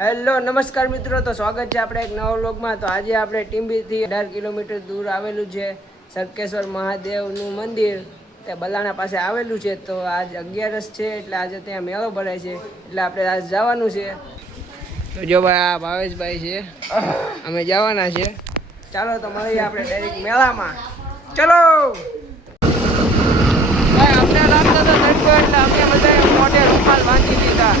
Hello નમસ્કાર મિત્રો, તો સ્વાગત છે આપણે એક નવા વ્લોગમાં। તો આજે આપણે ટીંબીથી 18 કિલોમીટર દૂર આવેલું છે સરકેશ્વર મહાદેવનું મંદિર, તે બલાણા પાસે આવેલું છે। તો આજ 11સ છે એટલે આજે ત્યાં મેળો ભરાય છે, એટલે આપણે આજ જવાનું છે। તો જો ભાઈ આ ભાવેશભાઈ છે, અમે જવાના છે। ચાલો તો મળીએ આપણે ડાયરેક્ટ મેળામાં, ચલો। ભાઈ અમને લાગતો તો તડકો એટલે અમે બધાએ મોઢે રૂમાલ બાંધી દીધા।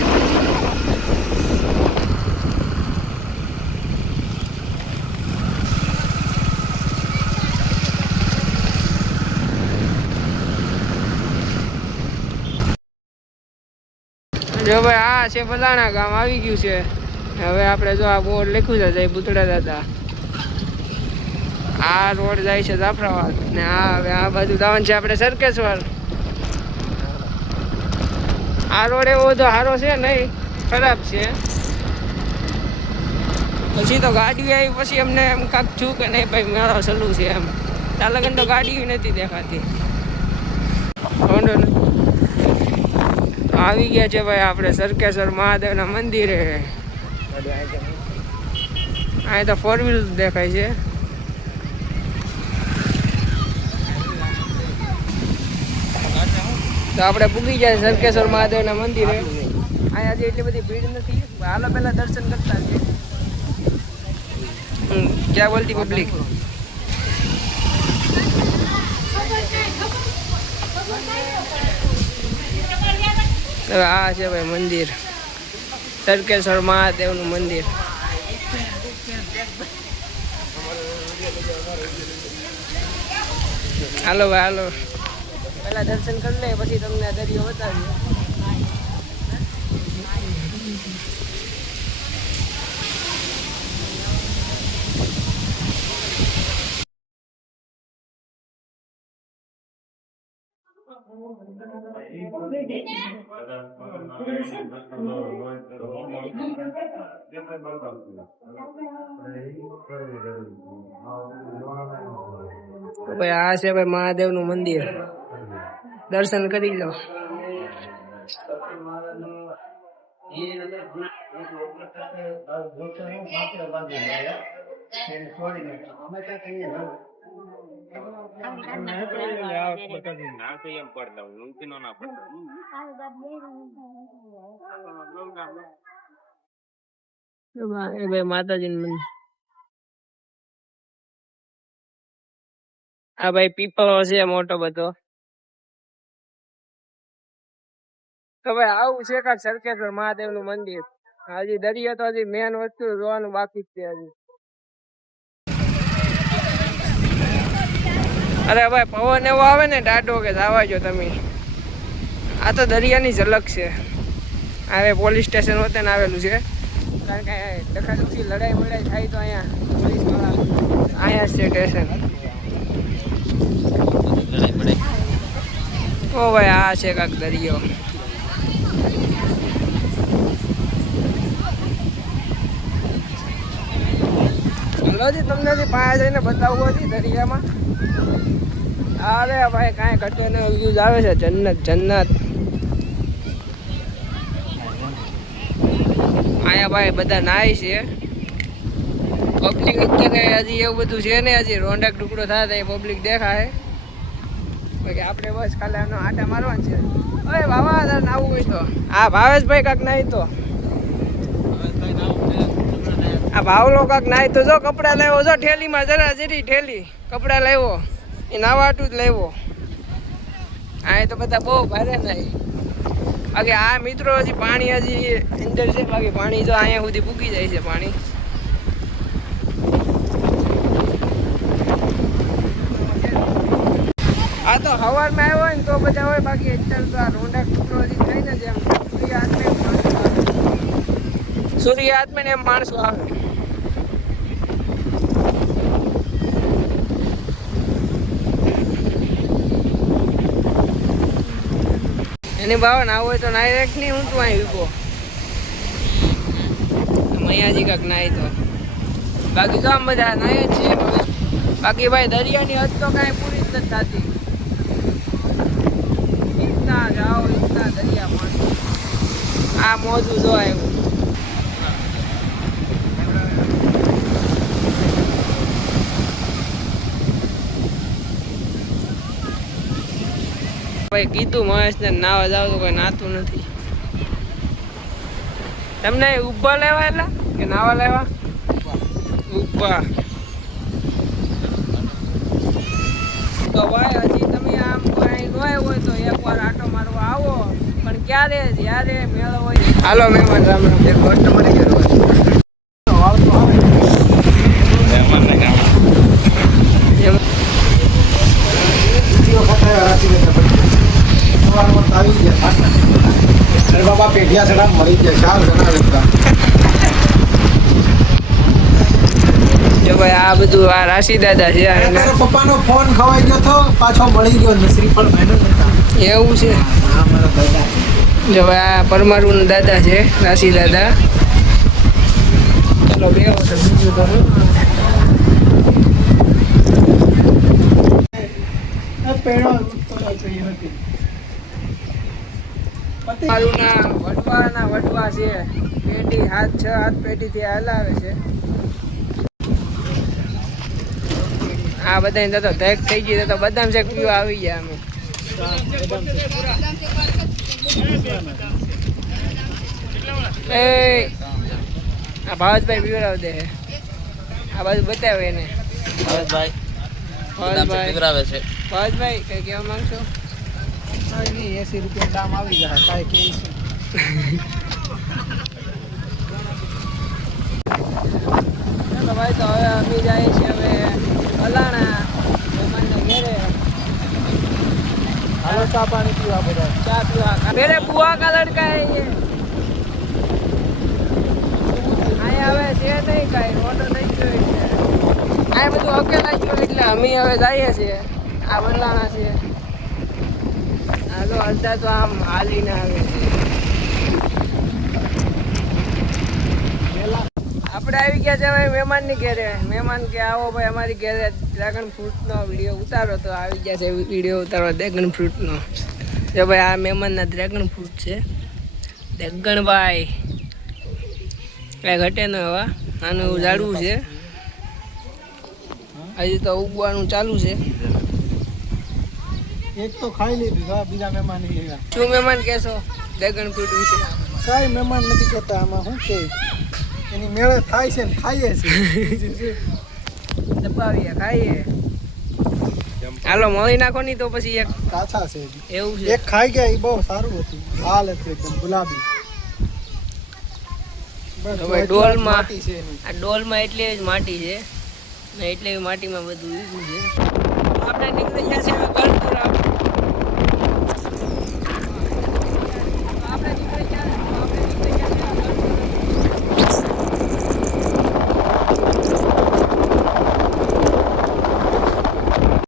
જો ભાઈ આ છે બલાણા ગામ આવી ગયું છે। હવે આપણે જો આ બોર્ડ લખ્યું છે જય ભૂતળા દાદા, આ રોડ જાય છે જાફરાબાદ ને આ હવે આ બાજુ જવાનું છે આપણે સરકેશ્વર। આ રોડ એવો બધો સારો છે નહીં, ખરાબ છે। પછી તો ગાડી આવી પછી અમને એમ કાંક છું કે નહીં ભાઈ મેળો ચાલુ છે એમ, ત્યાં લગન તો ગાડી નથી દેખાતી। આવી ગયા છે ભાઈ આપણે સરકેશ્વર મહાદેવના મંદિરે। અહીં તો 4 વ્હીલ દેખાય છે। તો આપણે પૂગી જાય સરકેશ્વર મહાદેવના મંદિરે। અહીંયા હજી એટલી બધી ભીડ નથી, હાલો પહેલા દર્શન કરતા છે। ક્યાં બોલતી પબ્લિક? આ છે ભાઈ મંદિર, સરકેશ્વર મહાદેવનું મંદિર। હાલો ભાઈ હાલો, પહેલા દર્શન કરી લે પછી તમને દરિયો બતાવીએ। તો ભાઈ આ છે ભાઈ મહાદેવનું મંદિર, દર્શન કરી લો। ભાઈ માતાજીનું મંદિર, આ ભાઈ પીપળો છે મોટો બધો। તો ભાઈ આવું છે કાંક સરકેશ્વર મહાદેવનું મંદિર। હજી દરિયો તો હજી મેન વસ્તુ જોવાનું બાકી જ છે હજી। અરે ભાઈ પવન એવો આવે ને ટાઢો કે જવા જો તમે, આ તો દરિયાની ઝલક છે। હવે પોલીસ સ્ટેશન વતન આવેલું છે, કારણ કે ડખાડુથી લડાઈ બડાઈ થાય તો અહીંયા પોલીસ વાળા અહીંયા છે સ્ટેશન। ઓ ભાઈ આ છે કાંક દરિયો। હલોજી તમને હજી પાસે જઈને બતાવવું હતી દરિયામાં। અરે ભાઈ કાંઈ ઘટે ને વ્યૂઝ આવે છે, જન્નત જન્નત। અહીંયા ભાઈ બધા નાય છે, પબ્લિક અત્યારે હજી એવું બધું છે ને, હજી રોંડાક ટુકડો થાય તો એ પબ્લિક દેખાય, બાકી આપણે બસ ખાલી આનો આટા મારવાનું છે। અરે બાબા તાર નાવું હોય તો આ ભાવેશભાઈ કાંક નાય તો આ ભાવલો કાંક નાય તો જો કપડા લાવ્યો, જો ઠેલીમાં જરા જરી ઠેલી કપડા લાવ્યો, એ નાવાટું જ લાવ્યો। આ તો બધા બહુ ભારે નાય, બાકી આ મિત્રો હજી પાણી હજી અંદર છે, બાકી પાણી જો અહીંયા સુધી પૂકી જાય છે પાણી। આ તો હવારમાં આવ્યો હોય ને તો બધા હોય, બાકી અત્યારે તો આ રોંડા ટુકડો હજી થાય ને, જેમ સૂર્ય આત્મે એમ માણસો આવે। એની બાવા ના હોય તો નાઈ રાખ નહીં, હું તું અહીં ઉભો મૈયાજી કાંક નાય તો, બાકી તો આમ બધા નાય જ છે। બાકી ભાઈ દરિયાની હદ તો કાંઈ પૂરી જ નથી થતી, ઇતના જાઓ ઇતના દરિયા પાણી। આ મોજું જો આવ્યું ભાઈ કીધું મહેશને નાવા જાવ તો કોઈ નાતું નથી. તમને ઊભા લેવા એટલે કે નાવા લેવા? ઊભા. તો ભાઈ હજી તમે આમ કોઈ ન હોય તો એકવાર આટો મારવા આવો, પણ ક્યારે જ્યારે મેળો હોય. હાલો મહેમાન રામ રામ. એક કસ્ટમર બાબા પેઢિયા સડા મળી ગયા 4 જણા લેતા. જો ભાઈ આ બધું આ રાશિ દાદા છે. તારા પપ્પાનો ફોન ખવાઈ ગયો તો પાછો મળી ગયો ને શ્રીફળ ભાઈનો નતા. એવું છે? હા મારા દાદા. જો ભાઈ આ પરમારુના દાદા છે, રાશિ દાદા. ચલો બેહો તો બીજું તો મારુંના વટવા છે. પેટી 6 પેટીથી હલાવે છે. આ બધા તો ધેક થઈ ગઈ તો બદામ શેક પીવા આવી ગયા અમે. એ આ ભાવતભાઈ પીવડાવ દે. આ બાજુ બતાવે એને. ભાવતભાઈ કઈ કહેવા માંગશો? 80 રૂપિયા દામ આવી ગયા કાંઈ કે ચાલો ભાઈ તો હવે અમે જઈએ છીએ હવે અલાણા મહેમાનના ઘેરે. હાલો ચા પાણી પીવા બધા. ચા પીવા મેરે બુआ का लड़का है ये. અહીંયા હવે છે નહીં કાંઈ ઓર્ડર થઈ ગયો એટલે આ બધું અકેલા ગયો એટલે અમે હવે જઈએ છીએ. આ બદલાણા છે. હાલો અડધા તો આમ હાલીને આવે છે. આપણે આવી ગયા છે ભાઈ મહેમાનની ઘેરે. મહેમાન કે આવો ભાઈ અમારી ઘેરે ડ્રેગન ફ્રૂટનો વિડીયો ઉતારો. તો આવી ગયા છે વિડીયો ઉતારવા ડ્રેગન ફ્રૂટનો. જો ભાઈ આ મહેમાનના ડ્રેગન ફ્રૂટ છે. ડ્રેગનભાઈ કાંઈ ઘટે ન હવા. આનું એવું ઝાડવું છે. હજી તો ઉગવાનું ચાલુ છે. એક તો ખાઈ લીધું, બીજા મહેમાન શું મહેમાન કહેશો ડ્રેગન ફ્રૂટ વિશે? કાંઈ મહેમાન નથી કહેતા. આમાં શું કે એની મેળે થાય છે ને ખાઈએ છીએ. દબાવીએ ખાઈએ. હાલો મળી નાખો નહીં તો પછી એક કાચા છે. એવું છે. એક ખાઈ ગયા એ બહુ સારું હતું. લાલ હતું એકદમ ગુલાબી. ડોલમાં આ ડોલમાં એટલે જ માટી છે ને એટલે માટીમાં બધું ઊભું છે. આપણે નીકળી ગયા છે ગણપુરા.